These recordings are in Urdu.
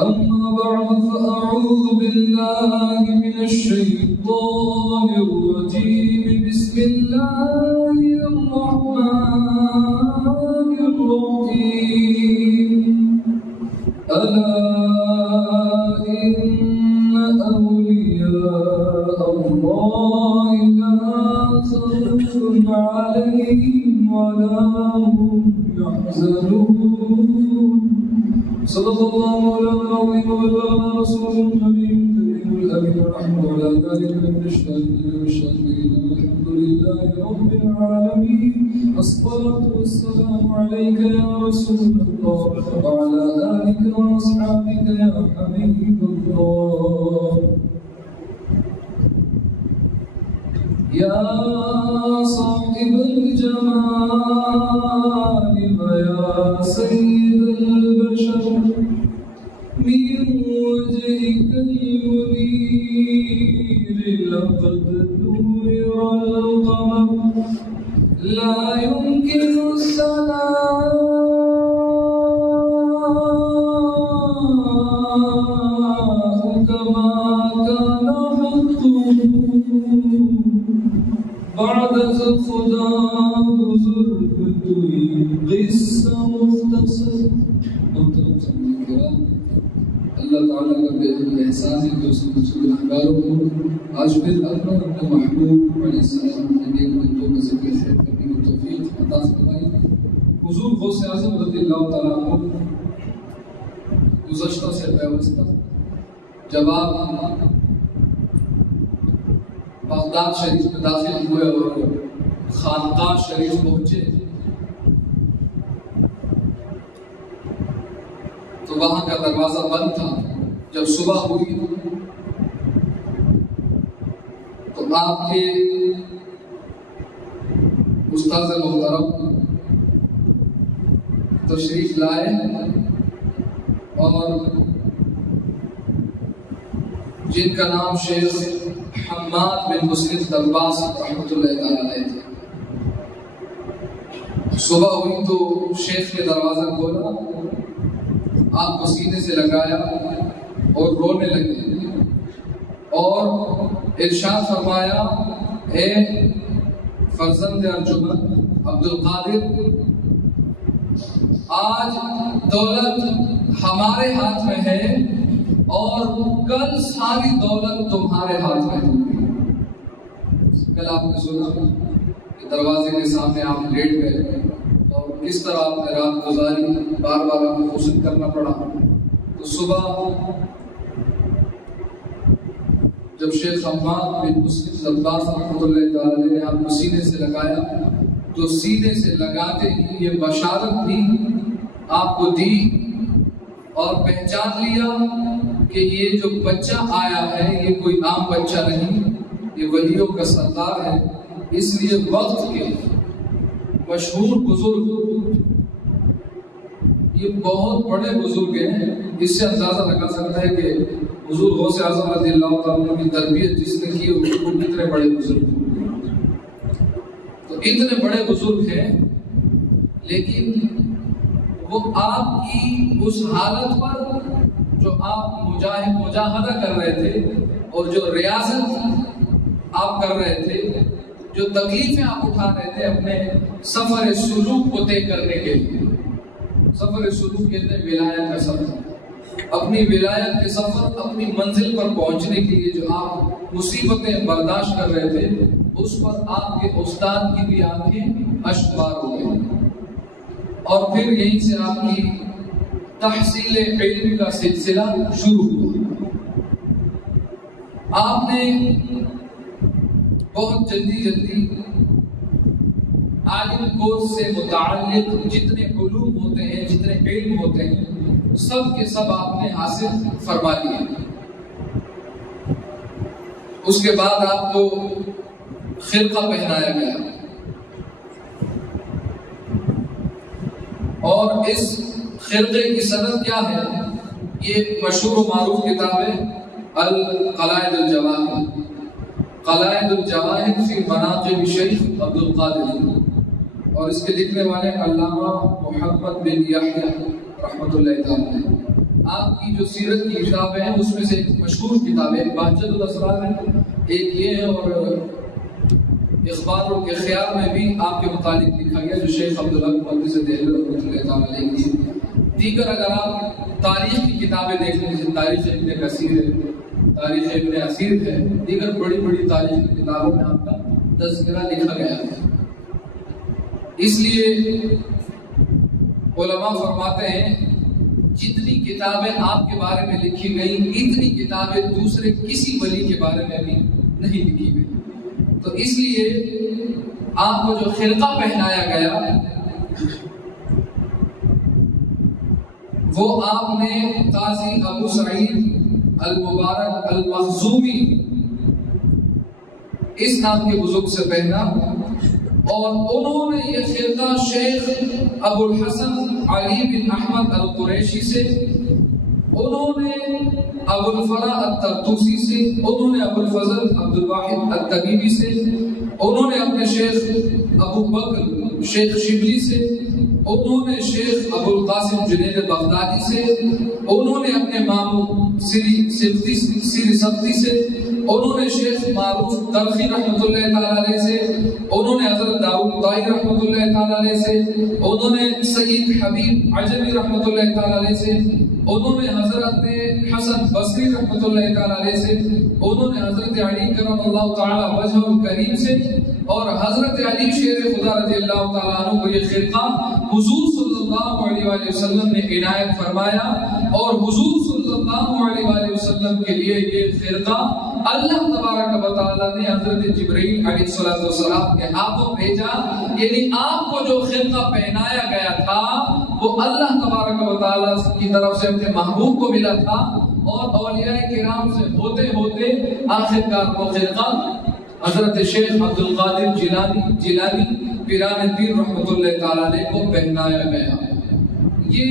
أما بعد فأعوذ بالله من الشيطان الرجيم بسم الله الرحمن الرحيم ألا إن أولياء الله لا خوف عليهم ولا هم يحزنون صدق الله مولانا العظيم وبلغنا رسوله النبي الكريم الأمين ونحن على ذلك من الشاهدين والشاكرين والحمد لله رب العالمين. الصلاة والسلام عليك يا رسول الله وعلى آلك وأصحابك يا حبيب الله. يا صاحب الجمال ويا سيد البشر من وجهك المنير لقد نور القمر لا يمكن السلام كما كان حقه بعد خدا بزرگ توی قصہ مختصر. اللہ تعالیٰ کا بے حد احسان ہے کہ اس نے مجھ گناہگاروں کو آج پھر اپنے محبوب علیہ السلام کے نیک بندوں کا ذکر شیئر کرنے کی توفیق عطا فرمائی. حضور غوث اعظم رضی اللہ تعالیٰ عنہ گزشتہ سے پیوستہ جب آپ بغداد شریف میں داخل ہوئے اور خانقاہ شریف پہنچے تو وہاں کا دروازہ بند تھا. جب صبح ہوئی تو آپ کے استاذ محترم تشریف لائے اور جن کا نام شیخ حماد بن مسلم دباس رحمۃ اللہ علیہ تھے. صبح ہوئی تو شیخ نے دروازہ کھولا، آپ کو سینے سے لگایا اور رونے لگے اور ارشاد فرمایا، اے فرزند ارجمن عبد القادر، آج دولت ہمارے ہاتھ میں ہے اور کل ساری دولت تمہارے ہاتھ میں ہوگی. کل آپ نے سنا کہ دروازے کے سامنے آپ لیٹ گئے اور کس طرح آپ نے رات گزاری، بار بار آپ کو غسل کرنا پڑا. تو صبح جب شیخ حماد بن مسلم دباس رحمۃ اللہ تعالی نے آپ کو سینے سے لگایا تو سینے سے لگاتے ہی یہ بشارت بھی آپ کو دی اور پہچان لیا کہ یہ جو بچہ آیا ہے یہ کوئی عام بچہ نہیں، یہ ولیوں کا سردار ہے. اس لیے وقت کے مشہور بزرگ، یہ بہت بڑے بزرگ ہیں. اس سے اندازہ لگا سکتا ہے کہ حضور غوث اعظم رضی اللہ تعالیٰ کی تربیت جس نے کی وہ کتنے بڑے بزرگ ہیں. تو اتنے بڑے بزرگ ہیں لیکن وہ آپ کی اس حالت پر جو آپ مجاہدہ کر رہے تھے اور جو ریاضت آپ کر رہے تھے، جو تکلیفیں آپ اٹھا رہے تھے اپنے سفر سلوک کو طے کرنے کے لیے. سفر سلوک کہتے ہیں ولایت کا سفر، اپنی ولایت کے سفر، اپنی منزل پر پہنچنے کے لیے جو آپ مصیبتیں برداشت کر رہے تھے اس پر آپ کے استاد کی بھی آنکھیں اشک بار ہو گئی اور پھر یہیں سے آپ کی تحصیل علم کا سلسلہ شروع ہوا. آپ نے بہت جلدی عالم کورس سے متعلق جتنے علوم ہوتے ہیں، جتنے علم ہوتے ہیں، سب کے سب آپ نے حاصل فرما لیے. اس کے بعد آپ کو خرقہ پہنایا گیا اور اس خرقے کی سند کیا ہے؟ یہ مشہور و معروف کتاب ہے القلائد الجواہر، قلائد الجواہر فی مناقب شیخ عبد القادر، اور اس کے لکھنے والے علامہ محمد بن یحییٰ رحمۃ اللہ تعالی۔ آپ کی جو سیرت کی کتابیں ہیں اس میں سے ایک مشہور کتاب ہے بہجت الاسرار ہے، ایک یہ ہے، اور اخبار کے خیال میں بھی آپ کے متعلق لکھا گیا جو شیخ عبدالحق محدث دہلوی رحمۃ اللہ تعالی علیہ کی۔ دیگر اگر آپ تاریخ کی کتابیں دیکھیں جیسے تاریخ ابن کثیر ہے، تاریخ ابن اسیر ہے، دیگر بڑی بڑی تاریخ کی کتابوں میں آپ کا تذکرہ لکھا گیا ہے۔ اس لیے علماء فرماتے ہیں جتنی کتابیں آپ کے بارے میں لکھی گئی اتنی کتابیں دوسرے کسی ولی کے بارے میں بھی نہیں لکھی گئی۔ تو اس لیے آپ کو جو خرقہ پہنایا گیا وہ آپ نے قاضی ابو سعید المبارک المخزومی اس نام کے بزرگ سے پہنا، اور انہوں نے یہ خرقہ شیخ ابو الحسن علی بن احمد القریشی سے، انہوں نے ابو الفرا الطرطوسی سے، انہوں نے ابو الفضل عبد الواحد التبیبی سے، انہوں نے اپنے شیخ ابو بکر شیخ شبلی سے، انہوں نے شیخ ابو القاسم جنید بغدادی سے، انہوں نے اپنے ماموں سری سبتی سے، انہوں نے شیخ معروف تلخی رحمۃ اللہ تعالی علیہ سے، انہوں نے حضرت داؤد طائی رحمۃ اللہ تعالی علیہ سے، انہوں نے سید حبیب عجمی رحمۃ اللہ تعالی علیہ سے، انہوں نے حضرت حسن بصری رحمۃ اللہ تعالی علیہ سے، انہوں نے حضرت علی کرم اللہ تعالی وجہ الکریم سے، اور حضرت علی شیر خدا رضی اللہ تعالیٰ عنہ کو یہ خرقہ حضور صلی اللہ علیہ وآلہ وسلم نے عنایت فرمایا، اور حضور صلی اللہ علیہ وآلہ وسلم کے لیے یہ خرقہ اللہ تبارک و تعالیٰ نے حضرت جبرائیل علیہ السلام کے ہاتھوں بھیجا، یعنی آپ کو جو خرقہ پہنایا گیا تھا وہ اللہ تبارک و تعالیٰ کی طرف سے اپنے محبوب کو ملا تھا، اور اولیاء کرام سے ہوتے ہوتے آخرکار وہ خرقہ حضرت شیخ عبد القادر جیلانی پیران پیر رحمۃ اللہ تعالیٰ علیہ کو پہنایا گیا۔ یہ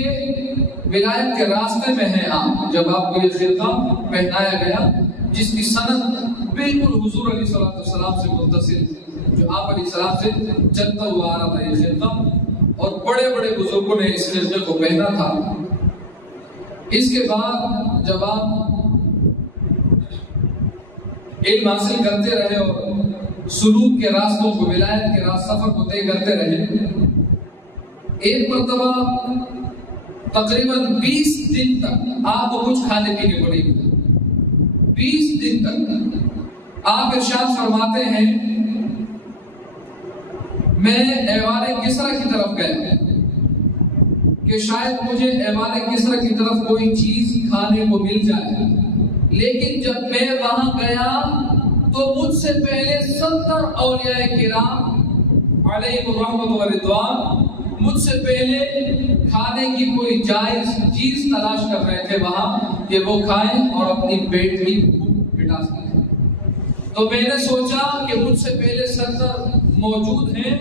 ولایت کے راستے میں ہے آپ، جب آپ کو یہ خرقہ پہنایا گیا جس کی سند بالکل حضور علیہ السلام سے متصل، جو آپ علیہ السلام سے چلتا ہوا آ رہا تھا یہ خرقہ، اور بڑے بڑے بزرگوں نے اس خرقے کو پہنا تھا۔ اس کے بعد جب آپ علم حاصل کرتے رہے اور سلوک کے راستوں کو، ولایت کے سفر کو طے کرتے رہے، ایک مرتبہ تقریباً 20 دن تک آپ کو کچھ کھانے پینے کو نہیں ملا۔ 20 دن تک آپ ارشاد فرماتے ہیں میں ایوان کسرا کی طرف گیا کہ شاید مجھے ایوان کسرا کی طرف کوئی چیز کھانے کو مل جائے، لیکن جب میں وہاں گیا تو مجھ سے پہلے 70 اولیاء کرام علیہم الرحمۃ والرضوان مجھ سے پہلے کھانے کی کوئی جائز چیز تلاش کر رہے تھے وہاں کہ وہ کھائیں اور اپنی پیٹ کی بھوک مٹا سکیں۔ تو میں نے سوچا کہ مجھ سے پہلے 70 موجود ہیں،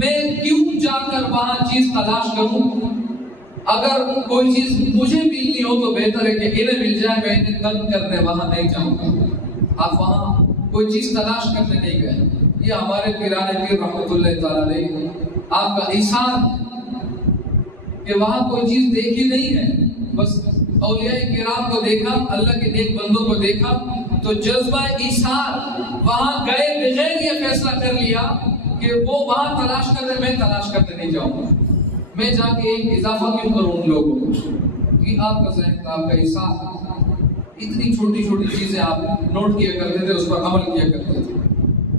میں کیوں جا کر وہاں چیز تلاش کروں؟ اگر کوئی چیز مجھے ملنی ہو تو بہتر ہے کہ انہیں مل جائے، میں انہیں تنگ کرنے وہاں نہیں جاؤں گا۔ آپ وہاں کوئی چیز تلاش کرنے نہیں گئے، یہ ہمارے پیران پیر رحمۃ اللہ تعالی علیہ آپ کا احسان کہ وہاں کوئی چیز دیکھی نہیں ہے، بس اولیاء کرام کو دیکھا، اللہ کے نیک بندوں کو دیکھا تو جذبہ ایثار وہاں گئے بغیر یہ فیصلہ کر لیا کہ وہ وہاں تلاش کر رہے، میں تلاش کرنے نہیں جاؤں گا، میں جا کے ایک اضافہ کیوں کروں ان لوگوں کو۔ کہ آپ کا ذہن تھا، آپ کا احساس، اتنی چھوٹی چھوٹی چیزیں آپ نوٹ کیا کرتے تھے، اس پر عمل کیا کرتے تھے،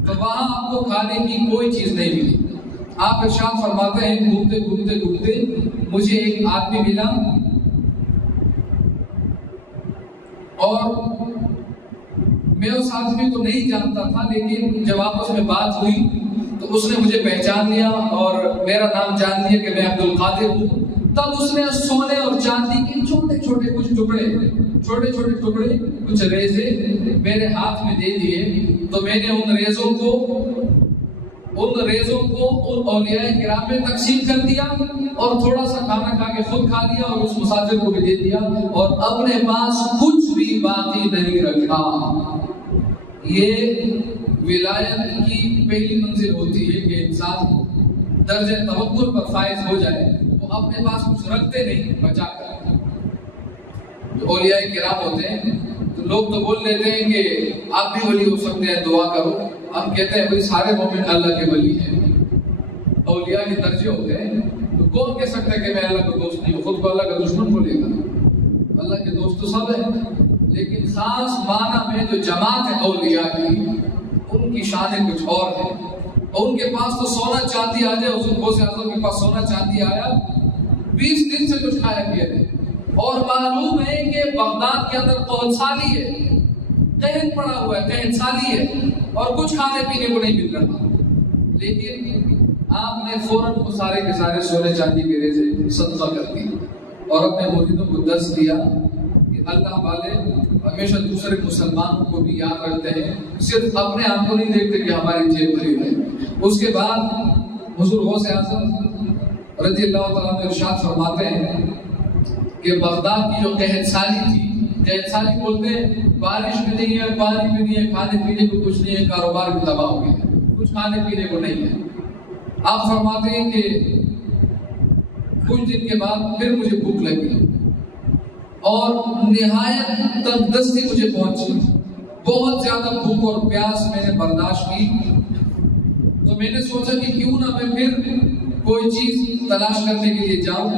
تو وہاں آپ کو کھانے کی کوئی چیز نہیں ملی۔ آپ ارشاد فرماتے ہیں گھومتے گھومتے گھومتے مجھے ایک آدمی ملا، اور میں اس آدمی کو نہیں جانتا تھا، لیکن جب آپس میں بات ہوئی تو اس نے مجھے پہچان لیا اور میرا نام جان لیا کہ میں عبد القادر ہوں۔ تب اس نے سونے اور چاندی کے چھوٹے چھوٹے کچھ ٹکڑے کچھ ریزے میرے ہاتھ میں دے دیے، تو میں نے ان ریزوں کو ان ریزوں کو ان اولیاء کرام میں تقسیم کر دیا اور تھوڑا سا کھانا کھا کے خود کھا لیا اور اس مسافر کو بھی دے دیا اور اپنے پاس کچھ بھی باقی نہیں رکھا۔ یہ ولایت کی پہلی منزل ہوتی ہے کہ انسان درجہ توکل پر فائز ہو جائے، وہ اپنے پاس کچھ رکھتے نہیں بچا کر۔ جو اولیاء کرام ہوتے ہیں تو لوگ تو بول لیتے ہیں کہ آپ بھی ولی ہو سکتے ہیں، دعا کرو۔ ہم کہتے ہیں بھائی سارے مومن اللہ کے ولی ہیں، اولیاء کے درجے ہوتے ہیں، تو کون کہہ سکتا ہے کہ میں اللہ کا دوست نہیں ہوں؟ خود کو اللہ کا دشمن بولے گا؟ اللہ کے دوست تو سب ہیں، لیکن خاص معنی میں جو جماعت ہے اولیاء کی، ان کی شانیں کچھ اور ہیں۔ اور ان کے پاس تو سونا چاندی آ جائے، حضور غوث اعظم کے پاس سونا چاندی آیا، 20 دن سے کچھ کھایا پیا نہیں، اور معلوم ہے کہ بغداد کے اندر قحط سالی ہے، قحط پڑا ہوا ہے، قحط سالی ہے، اور کچھ کھانے پینے کو نہیں مل رہا، لیکن آپ نے فوراً وہ سارے کے سارے سونے چاندی کے ریزے صدقہ کر دی اور اپنے مریدوں کو درس دیا کہ اللہ والے ہمیشہ دوسرے مسلمانوں کو بھی یاد رکھتے ہیں، صرف اپنے آپ کو نہیں دیکھتے کہ ہماری جیب بھری ہے۔ اس کے بعد حضور غوث اعظم رضی اللہ تعالیٰ عنہ ارشاد فرماتے ہیں کہ بغداد کی جو قحط سالی تھی، قحط سالی بولتے ہیں بارش بھی نہیں ہے، پانی بھی نہیں ہے، کھانے پینے کو کچھ نہیں ہے، کاروبار بھی تباہ ہو گیا، کچھ کھانے پینے کو نہیں ہے۔ آپ فرماتے ہیں کہ کچھ دن کے بعد پھر مجھے بھوک لگی اور نہایت تنگدستی مجھے پہنچی، بہت زیادہ بھوک اور پیاس میں نے برداشت کی، تو میں نے سوچا کہ کیوں نہ میں پھر کوئی چیز تلاش کرنے کے لیے جاؤں۔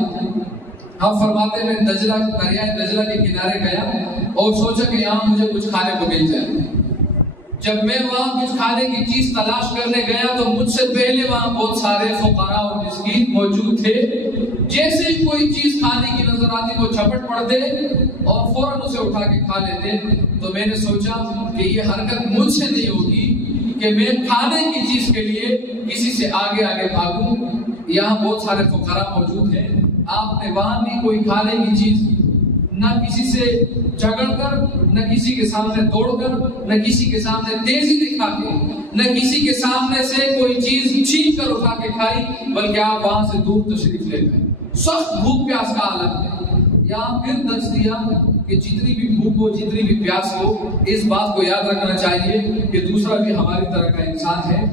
ہم فرماتے ہیں میں دریائے دجلہ کے کنارے گیا اور سوچا کہ یہاں مجھے کچھ کھانے کو مل جائے۔ جب میں وہاں کچھ کھانے کی چیز تلاش کرنے گیا تو مجھ سے پہلے وہاں بہت سارے فقراء اور مسکین موجود تھے، جیسے ہی کوئی چیز کھانے کی نظر آتی وہ جھپٹ پڑتے اور فوراً اسے اٹھا کے کھا لیتے۔ تو میں نے سوچا کہ یہ حرکت مجھ سے نہیں ہوگی کہ میں کھانے کی چیز کے لیے کسی سے آگے آگے بھاگوں۔ یہاں بہت سارے فقراء موجود ہیں، آپ نے وہاں بھی کوئی کھانے کی چیز نہ کسی سے جھگڑ کر، نہ کسی کے سامنے دوڑ کر، نہ کسی کے سامنے تیزی دکھا کے، نہ کسی کے سامنے سے کوئی چیز چھین کر اٹھا کے کھائی، بلکہ آپ وہاں سے دور تشریف لے گئے۔ سخت بھوک پیاس کا عالم ہے۔ یہاں پھر درس دیا کہ جتنی بھی بھوک ہو، جتنی بھی پیاس ہو، اس بات کو یاد رکھنا چاہیے کہ دوسرا بھی ہماری طرح کا انسان ہے۔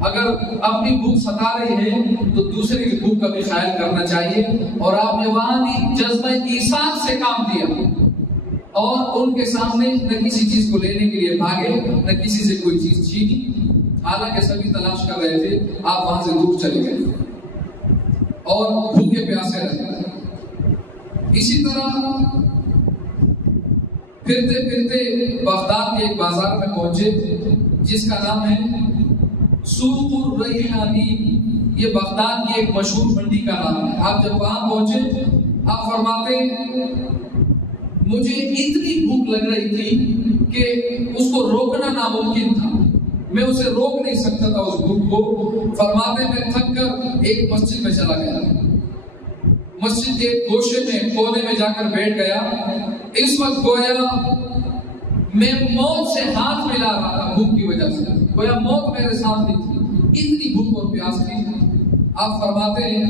اگر اپنی بھوک ستا رہی ہے تو دوسرے کی بھوک کا بھی خیال کرنا چاہیے۔ اور آپ نے وہاں بھی جذبہ ایثار سے کام دیا اور ان کے سامنے نہ کسی چیز کو لینے کے لیے بھاگے، نہ کسی سے کوئی چیز چھینی، حالانکہ سبھی تلاش کر رہے تھے، آپ وہاں سے دور چلے گئے اور بھوکے پیاسے رہے۔ اسی طرح پھرتے پھرتے بغداد کے ایک بازار میں پہنچے جس کا نام ہے سوق الریحانی۔ یہ بغداد کی ایک مشہور منڈی کا نام ہے۔ آپ جب وہاں پہنچے، آپ فرماتے ہیں مجھے اتنی بھوک لگ رہی تھی کہ اس کو روکنا ناممکن تھا، میں اسے روک نہیں سکتا تھا اس بھوک کو۔ فرماتے میں تھک کر ایک مسجد میں چلا گیا، مسجد کے گوشے میں کونے میں جا کر بیٹھ گیا۔ اس وقت گویا میں موت سے ہاتھ ملا رہا تھا بھوک کی وجہ سے، گویا موت میرے سامنے تھی، اتنی بھوک اور پیاس تھی۔ آپ فرماتے ہیں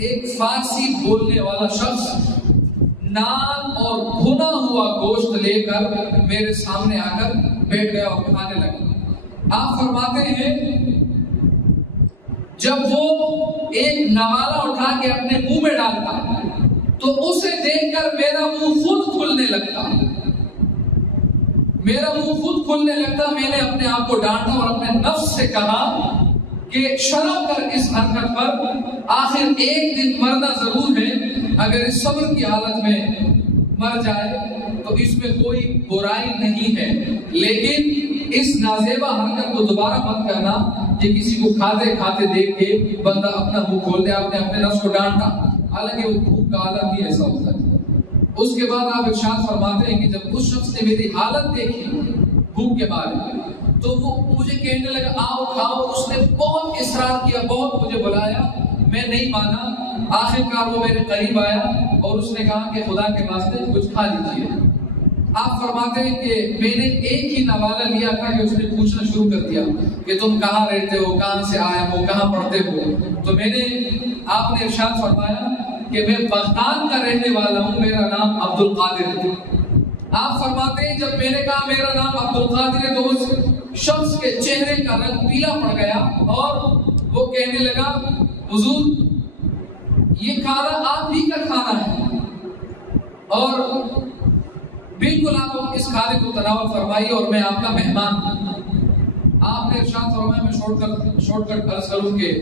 ایک فارسی بولنے والا شخص نان اور بھنا ہوا گوشت لے کر میرے سامنے آ کر بیٹھ گیا اور کھانے لگا۔ آپ فرماتے ہیں جب وہ ایک نوالہ اٹھا کے اپنے منہ میں ڈالتا تو اسے دیکھ کر میرا منہ خود کھلنے لگتا، میرا منہ خود کھلنے لگتا۔ میں نے اپنے آپ کو ڈانٹا اور اپنے نفس سے کہا کہ شرم کر اس حرکت پر، آخر ایک دن مرنا ضرور ہے، اگر اس صبر کی حالت میں مر جائے تو اس میں کوئی برائی نہیں ہے، لیکن اس نازیبا حرکت کو دوبارہ مت کرنا کہ کسی کو کھاتے کھاتے دیکھ کے بندہ اپنا منہ کھول دے۔ آپ نے اپنے نفس کو ڈانٹا، حالانکہ وہ بھوک کا عالم ہی ایسا ہوتا ہے۔ اس کے بعد آپ ارشاد فرماتے ہیں کہ جب اس شخص نے میری حالت دیکھی بھوک کے بارے تو وہ مجھے کہنے لگا آؤ کھاؤ۔ اس نے بہت اصرار کیا، بہت مجھے بلایا، میں نہیں مانا۔ آخر کار وہ میرے قریب آیا اور اس نے کہا کہ خدا کے واسطے کچھ کھا لیجیے۔ آپ فرماتے ہیں کہ میں نے ایک ہی نوالہ لیا تھا کہ اس نے پوچھنا شروع کر دیا کہ تم کہاں رہتے ہو، کہاں سے آئے ہو، کہاں پڑھتے ہو. تو آپ نے ارشاد فرمایا کہ میں بغداد کا رہنے والا ہوں، میرا نام عبد القادر ہے. آپ فرماتے ہیں جب میں نے کہا میرا نام عبد القادر ہے تو اس شخص کے چہرے کا رنگ پیلا پڑ گیا اور وہ کہنے لگا حضور یہ کھانا آپ ہی کا کھانا ہے اور بالکل آپ اس کھانے کو تناول فرمائیے اور میں آپ کا مہمان ہوں. آپ نے ارشاد فرمایا میں شارٹ کٹ عرض کروں کہ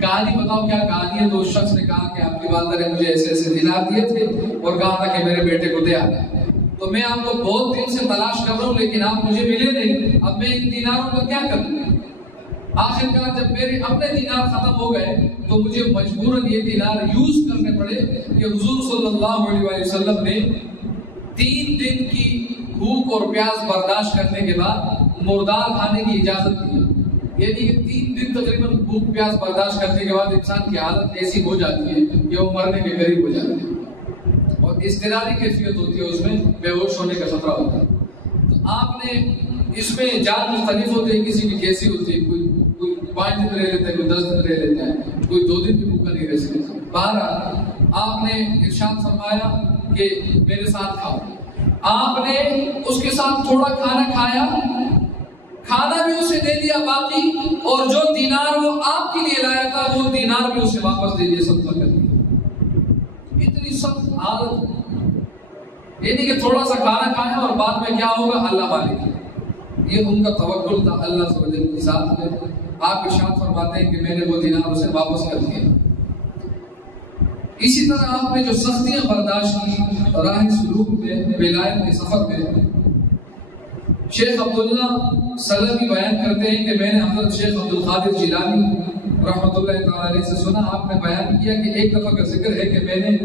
کہانی بتاؤ کیا کہانی ہے. تو اس شخص نے کہا کہ آپ کی والدہ نے مجھے ایسے ایسے دینار دیے تھے اور کہا تھا کہ میرے بیٹے کو دے آنا. تو میں آپ کو بہت دن سے تلاش کر رہا ہوں لیکن آپ مجھے ملے نہیں. اب میں ان دیناروں کا کیا کروں؟ آخرکار جب میرے اپنے دینار ختم ہو گئے تو مجھے مجبوراً یہ دینار یوز کرنے پڑے کہ حضور صلی اللہ علیہ وسلم نے 3 دن کی بھوک اور پیاس برداشت کرنے کے بعد مردار کھانے کی اجازت دی. یعنی کہ 3 دن تقریباً بھوک پیاس برداشت کرنے کے بعد انسان کی حالت ایسی ہو جاتی ہے کہ وہ مرنے کے قریب ہو جاتے ہیں اور اضطراری کیفیت ہوتی ہے، اس میں بے ہوش ہونے کا خطرہ ہوتا ہے. تو آپ نے اس میں جان مختلف ہوتی ہے، کسی کی کیسی ہوتی ہے، کوئی 5 دن رہ لیتا ہے، کوئی 10 دن رہ لیتا ہے، کوئی 2 دن بھی بھوکا نہیں رہ سکتا. بہرحال آپ نے ارشاد فرمایا کہ میرے ساتھ کھاؤ. آپ نے اس کے ساتھ تھوڑا کھانا کھایا، کھانا بھی اسے دے دیا باقی، اور جو دینار وہ آپ کے لیے لایا تھا وہ دینار بھی اسے واپس دے دیا، صدقہ کر دیا. اتنی سخت حالت، یعنی کہ تھوڑا سا کھانا کھایا اور بعد میں کیا ہوگا اللہ مالک. یہ ان کا توکل تھا اللہ سبحانہ وتعالی کے ساتھ میں. آپ ارشاد فرماتے ہیں کہ میں نے وہ دینار اسے واپس کر دیا. اسی طرح آپ نے جو سختیاں برداشت کی راہ سلوک میں، ولایت کے سفر میں، شیخ عبداللہ سلمی بیان کرتے ہیں کہ میں نے حضرت شیخ عبد القادر جیلانی رحمۃ اللہ تعالی علیہ سے سنا. آپ نے بیان کیا کہ ایک دفعہ کا ذکر ہے کہ میں نے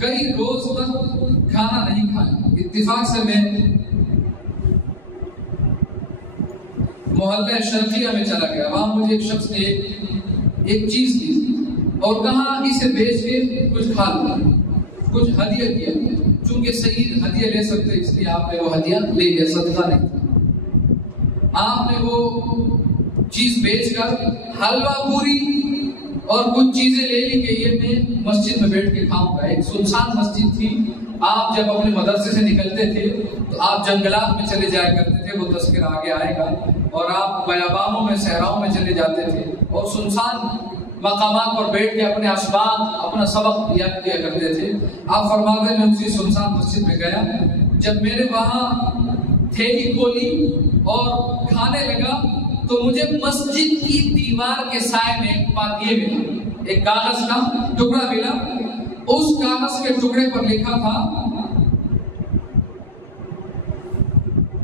کئی روز تک کھانا نہیں کھایا. اتفاق سے میں محلہ شرقیہ میں چلا گیا. وہاں مجھے ایک شخص نے ایک چیز دی اور کہا اسے بیچ کے کچھ کھا لو، کچھ ہدیہ کیا. چونکہ سید ہدیہ لے سکتے اس لیے آپ نے وہ ہدیہ لے لیا، صدقہ نہیں. آپ نے وہ چیز بیچ کر حلوہ پوری اور کچھ چیزیں لے لی کہ یہ میں مسجد میں بیٹھ کے کھاؤں گا. ایک سنسان مسجد تھی. آپ جب اپنے مدرسے سے نکلتے تھے تو آپ جنگلات میں چلے جایا کرتے تھے، وہ تذکرہ آگے آئے گا. اور آپ بیابانوں میں، صحراؤں میں چلے جاتے تھے اور سنسان مقامات پر بیٹھ کے اپنے اسباق، اپنا سبق یاد کیا کرتے تھے. آپ فرماتے ہیں میں اسی سنسان مسجد میں گیا. جب میں نے وہاں تھیلی کھولی اور کھانے لگا تو مجھے مسجد کی دیوار کے سائے میں یہ ملا، ایک کاغذ کا ٹکڑا ملا. اس کاغذ کے ٹکڑے پر لکھا تھا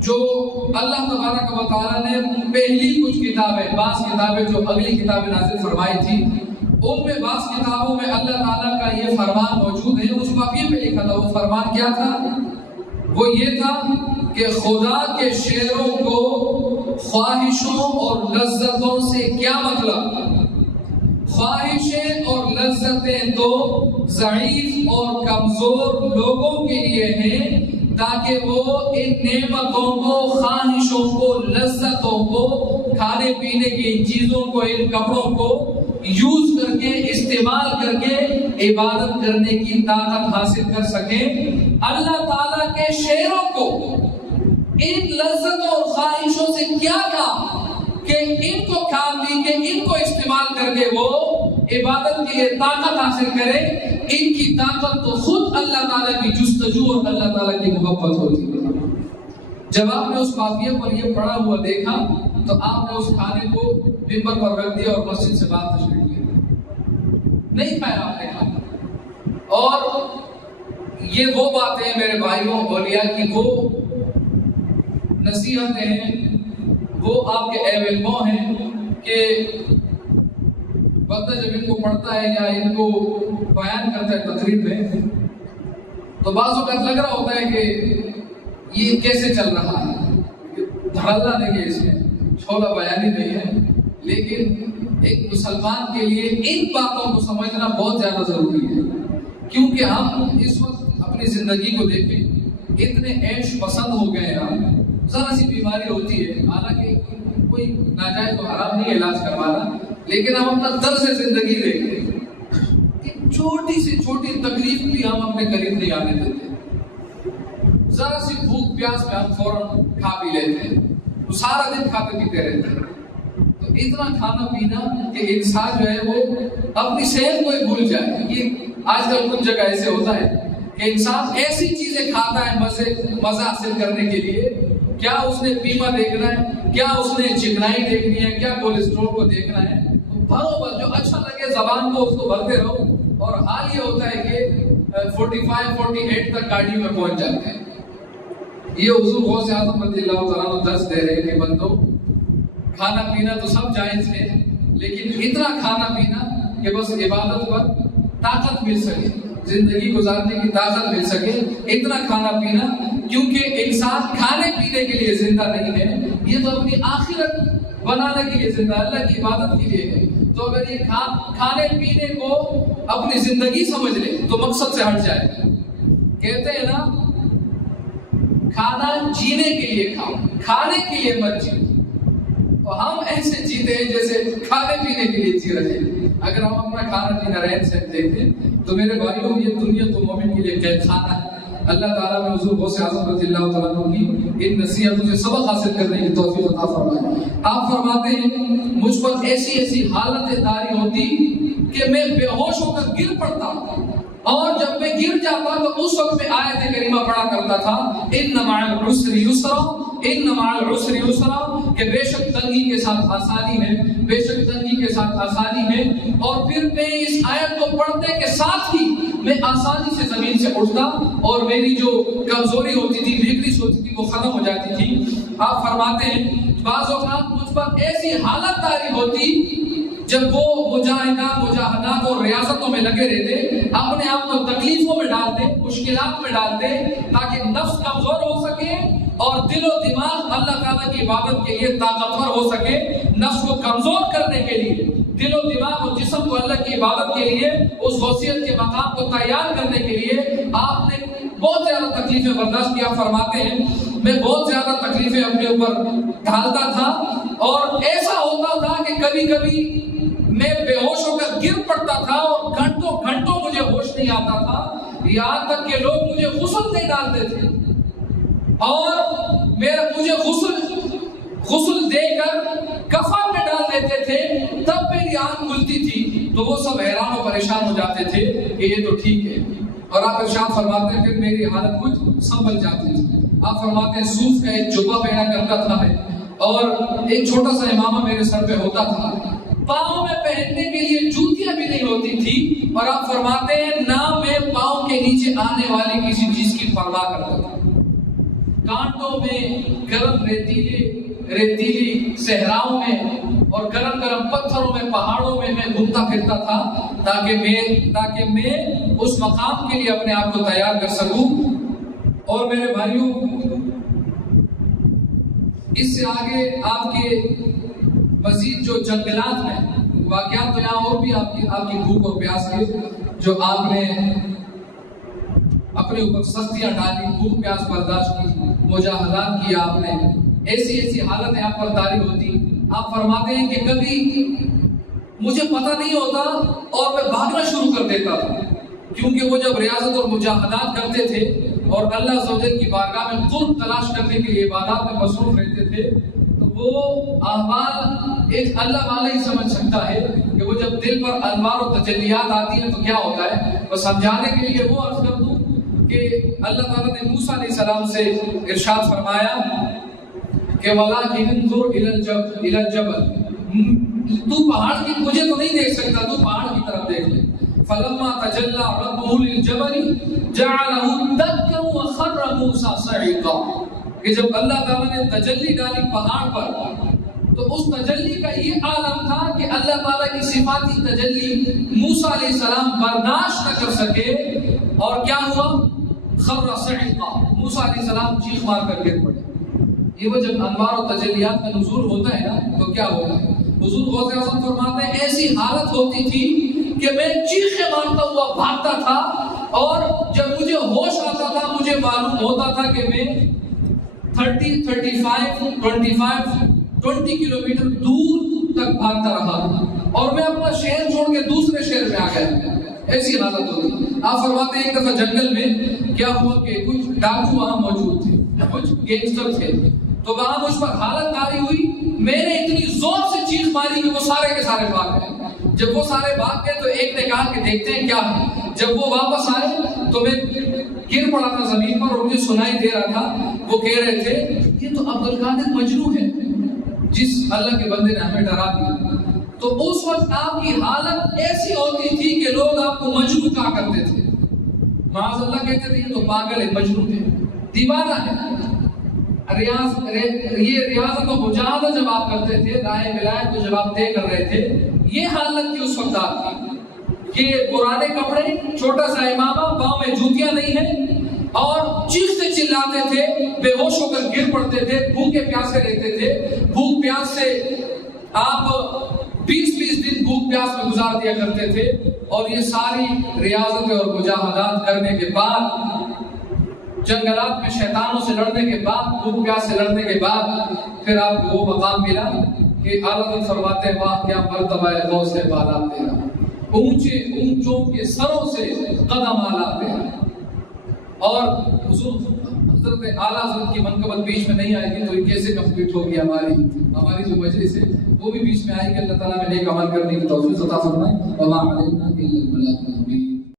جو اللہ تبارک و تعالیٰ نے پہلی کچھ کتابیں، بعض کتابیں جو اگلی کتابیں نازل فرمائی تھی، ان میں بعض کتابوں میں اللہ تعالیٰ کا یہ فرمان موجود ہے. اس واقعے پہ لکھا تھا. وہ فرمان کیا تھا؟ وہ یہ تھا کہ خدا کے شیروں کو خواہشوں اور لذتوں سے کیا مطلب؟ خواہشیں اور لذتیں تو ضعیف اور کمزور لوگوں کے لیے ہیں تاکہ وہ ان نعمتوں کو، خواہشوں کو، لذتوں کو، کھانے پینے کی چیزوں کو، ان کپڑوں کو یوز کر کے، استعمال کر کے عبادت کرنے کی طاقت حاصل کر سکیں. اللہ تعالیٰ کے شیروں کو ان لذتوں اور خواہشوں سے کیا کام کہ ان کو کھا پی کے، ان کو استعمال کر کے وہ عبادت کے لیے طاقت حاصل کرے. ان کی طاقت تو خود اللہ تعالیٰ کی جستجو اور اللہ تعالیٰ کی محبت ہوتی ہے. جب آپ نے اس قافیے پر یہ پڑھا ہوا دیکھا تو آپ نے اس کھانے کو ممبر پر رکھ دیا اور مسجد سے باہر تشریف لیا. نہیں کھایا آپ نے کھانا. اور یہ وہ باتیں میرے بھائیوں، اولیاء کی وہ نصیحتیں ہیں، وہ آپ کے اے علموں ہیں کہ بندہ جب ان کو پڑھتا ہے یا ان کو بیان کرتا ہے تقریر میں تو بعض اوقات لگ رہا ہوتا ہے کہ یہ کیسے چل رہا ہے، دھڑلہ نہیں ہے، اس میں چھولا بیانی نہیں ہے. لیکن ایک مسلمان کے لیے ان باتوں کو سمجھنا بہت زیادہ ضروری ہے، کیونکہ ہم اس وقت اپنی زندگی کو دیکھیں اتنے عیش پسند ہو گئے ہیں، ذرا سی بیماری ہوتی ہے، حالانکہ کوئی ناجائز و حرام نہیں ہے علاج کروانا، لیکن ہم اپنا طرز زندگی دیکھیں کہ چھوٹی سے چھوٹی تکلیف بھی ہم اپنے قریب نہیں آنے دیتے، ذرا سی بھوک پیاس میں ہم فوراً کھا پی لیتے ہیں، تو سارا دن کھاتے پیتے رہتے ہیں۔ تو اتنا کھانا پینا کہ انسان جو ہے وہ اپنی صحت کو ہی بھول جائے۔ یہ آج کل کچھ جگہ ایسے ہوتا ہے کہ انسان ایسی چیزیں کھاتا ہے مزہ حاصل کرنے کے لیے، کیا اس نے پیما دیکھنا ہے، کیا اس نے چکنائی دیکھنی ہے، کیا کولیسٹرول کو دیکھنا ہے، بھرو بس جو اچھا لگے زبان کو اس کو بھرتے رہو، اور حال یہ ہوتا ہے کہ 45-48 تک کارڈیو میں پہنچ جاتے ہیں۔ یہ حضور غوث اعظم رضی اللہ تعالیٰ عنہ درس دے رہے کہ بندو، کھانا پینا تو سب جائز ہے، لیکن اتنا کھانا پینا کہ بس عبادت پر طاقت مل سکے، زندگی گزارنے کی طاقت مل سکے، اتنا کھانا پینا، کیونکہ انسان کھانے پینے کے لیے زندہ نہیں ہے، یہ تو اپنی آخرت بنانے کے لیے زندہ، اللہ کی عبادت کے لیے ہے۔ تو اگر یہ کھانے پینے کو اپنی زندگی سمجھ لے تو مقصد سے ہٹ جائے۔ کہتے ہیں نا، کھانا جینے کے لیے کھاؤ، کھانے کے لیے مت جیو۔ تو ہم ایسے جیتے ہیں جیسے کھانے پینے کے لیے جی رہے ہیں۔ اگر ہم اپنا کھانا پینا رہن سہن دیکھیں تو میرے بھائیوں، یہ دنیا تو مومن کے لیے قید خانہ ہے۔ اللہ تعالیٰ نے حضور غوث اعظم رضی اللہ تعالیٰ عنہ کی ان نصیحتوں سے سبق حاصل کرنے کی توفیق عطا فرمائے۔ آپ فرماتے ہیں مجھ پر ایسی حالت طاری ہوتی کہ میں بے ہوش ہو کر گر پڑتا، اور جب میں گر جاتا تو اس وقت میں آیت کریمہ پڑھا کرتا تھا، ان مع العسر یسرا، ان مع العسر یسرا، کہ بے شک تنگی کے ساتھ آسانی ہے، بے شک تنگی کے ساتھ آسانی ہے۔ اور پھر میں اس آیت کو پڑھنے کے ساتھ ہی میں آسانی سے زمین سے اٹھتا، اور میری جو کمزوری ہوتی تھی، ویکنیس ہوتی تھی، وہ ختم ہو جاتی تھی۔ آپ فرماتے ہیں بعض اوقات مجھ پر ایسی حالت طاری ہوتی جب وہ مجاہدات اور ریاضتوں میں لگے رہتے، اپنے آپ کو تکلیفوں میں ڈالتے، مشکلات میں ڈالتے، تاکہ نفس کمزور ہو سکے اور دل و دماغ اللہ تعالیٰ کی عبادت کے لیے طاقتور ہو سکے۔ نفس کو کمزور کرنے کے لیے، دل و دماغ اور جسم کو اللہ کی عبادت کے لیے، اس غوثیت کے مقام کو تیار کرنے کے لیے آپ نے بہت زیادہ تکلیفیں برداشت کیا۔ فرماتے ہیں میں بہت زیادہ تکلیفیں اپنے اوپر ڈالتا تھا، اور ایسا ہوتا تھا کہ کبھی کبھی میں بے ہوش ہو کر گر پڑتا تھا، اور گھنٹوں مجھے ہوش نہیں آتا تھا، یہاں تک کہ لوگ مجھے غسل نہیں ڈالتے تھے، اور مجھے غسل دے کر کفن میں ڈال دیتے تھے، تب میری آنکھ کھلتی تھی، تو وہ سب حیران و پریشان ہو جاتے تھے کہ یہ تو ٹھیک ہے۔ اور آپ ارشاد فرماتے ہیں پھر میری حالت کچھ سنبھل جاتی تھی۔ آپ فرماتے ہیں صوف کا ایک جبہ پہنا کرتا تھا میں، اور ایک چھوٹا سا امامہ میرے سر پہ ہوتا تھا، پاؤں میں پہننے کے لیے جوتیاں بھی نہیں ہوتی تھی، اور آپ فرماتے ہیں نہ میں پاؤں کے نیچے آنے والی کسی چیز کی پرواہ کرتا تھا۔ کانٹوں میں، گرم ریتیلی صحراؤں میں، اور گرم پتھروں میں، پہاڑوں میں میں گھومتا پھرتا تھا، تاکہ میں اس مقام کے لیے اپنے آپ کو تیار کر سکوں۔ اور میرے بھائیوں، اس سے آگے آپ کے مزید جو جنگلات میں واقعات تو یہاں اور بھی آپ کی بھوک اور پیاس کے جو آپ نے اپنے اوپر سختیاں ڈالی، بھوک پیاس برداشت کی، مجاہدات کیا آپ نے، ایسی حالتیں آپ پر طاری ہوتی۔ آپ فرماتے ہیں کہ کبھی مجھے پتہ نہیں ہوتا اور میں بھاگنا شروع کر دیتا تھا، کیونکہ وہ جب ریاضت اور مجاہدات کرتے تھے اور اللہ عز و جل کی بارگاہ میں قرب تلاش کرنے کے لیے عبادات میں مصروف رہتے تھے، تو وہ احوال ایک اللہ والا ہی سمجھ سکتا ہے کہ وہ جب دل پر انوار و تجلیات آتی ہیں تو کیا ہوتا ہے۔ وہ سمجھانے کے لیے وہ عرض کر دوں کہ اللہ تعالیٰ نے موسیٰ علیہ السلام سے ارشاد فرمایا کہ وَلَٰكِنِ انظُرْ إِلَى الْجَبَلِ، تو پہاڑ کی مجھے تو نہیں دیکھ سکتا، تو پہاڑ کی طرف دیکھ لے۔ فَلَمَّا تَجَلَّى رَبُّهُ لِلْجَبَلِ جَعَلَهُ دَكًّا وَخَرَّ مُوسَىٰ صَعِقًا، کہ جب اللہ تعالیٰ نے تجلی ڈالی پہاڑ پر، تو اس تجلی کا یہ عالم تھا کہ اللہ تعالیٰ کی صفاتی تجلی موسیٰ علیہ السلام برداشت نہ کر سکے، اور کیا ہوا؟ خَرَّ صَعِقًا، موسیٰ علیہ السلام چیخ مار کر گر پڑے۔ یہ وہ جب انوار و تجلیات کا نزول ہوتا ہے نا، تو کیا ہوتا ہے؟ حضور غوث اعظم فرماتے ہیں ایسی حالت ہوتی تھی کہ میں چیخیں مارتا ہوا بھاگتا تھا، اور جب مجھے ہوش آتا تھا مجھے معلوم ہوتا تھا کہ میں 20 کلومیٹر دور تک بھاگتا رہا اور میں اپنا شہر چھوڑ کے دوسرے شہر میں آ گیا. ایسی حالت ہوتی. آپ فرماتے ہیں ایک دفعہ جنگل میں کیا ہوا کہ کچھ ڈاکو وہاں موجود تھے, کچھ گینگسٹر تھے, تو وہاں مجھ پر حالت تاری ہوئی. میں نے اتنی زور سے چیخ ماری کہ وہ سارے کے سارے بھاگ گئے. جب وہ سارے بھاگ گئے تو ایک نے کہا کہ دیکھتے ہیں کیا ہے. جب وہ واپس آئے تو میں گر پڑا تھا زمین پر اور مجھے سنائی دے رہا تھا. وہ کہہ رہے تھے یہ تو عبد القادر مجنون ہے جس اللہ کے بندے نے ہمیں ڈرا دیا. تو اس وقت آپ کی حالت ایسی ہوتی تھی کہ لوگ آپ کو مجنون کہا کرتے تھے. معاذ اللہ کہتے تھے یہ تو پاگل ہے, مجنون ہے, دیوانہ ہے. یہ ریاضت و مجاہدہ جب آپ کرتے تھے, رائے ولایت کو جب آپ طے کر رہے تھے, یہ حالت تھی اس وقت آپ کی کہ پرانے کپڑے, چھوٹا سا امامہ, پاؤں میں جوتیاں نہیں ہیں, اور چیختے چلاتے تھے, بے ہوش ہو کر گر پڑتے تھے, بھوکے پیاسے رہتے تھے. بھوک پیاس سے آپ 20 دن بھوک پیاس میں گزار دیا کرتے تھے. اور یہ ساری ریاضتیں اور مجاہدات کرنے کے بعد, جنگلات میں شیطانوں سے لڑنے کے بعد, بھوک پیاس سے لڑنے کے بعد, پھر آپ کو وہ مقام ملا کہ اعلیٰ حضرت فرماتے ہیں واہ کیا مرتبہ ہے غوث بالا تیرا, اونچے اونچوں کے سروں سے قدم آلا تیرا. اور حضور حضرت اعلیٰ حضرت کی منقبت بیچ میں نہیں آئے گی تو یہ کیسے کمپلیٹ ہوگی ہماری جو مجلس ہے وہ بھی بیچ میں آئے گی. اللہ تعالیٰ میں نیک عمل کرنے کی توفیق عطا فرمائے. وما علینا الا البلاغ المبین.